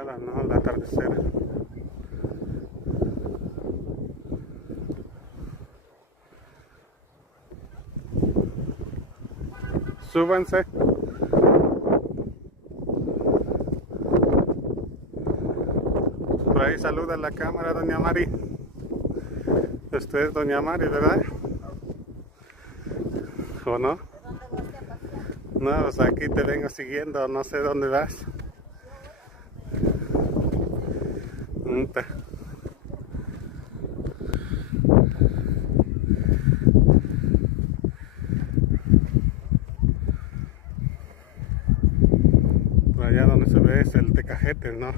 chulada, ¿no? El atardecer. Súbanse. Por ahí saluda la cámara, doña Mari. Usted es doña Mari, ¿verdad? ¿O no? No, pues aquí te vengo siguiendo, no sé dónde vas. Por allá donde se ve es el Tecajete, ¿no?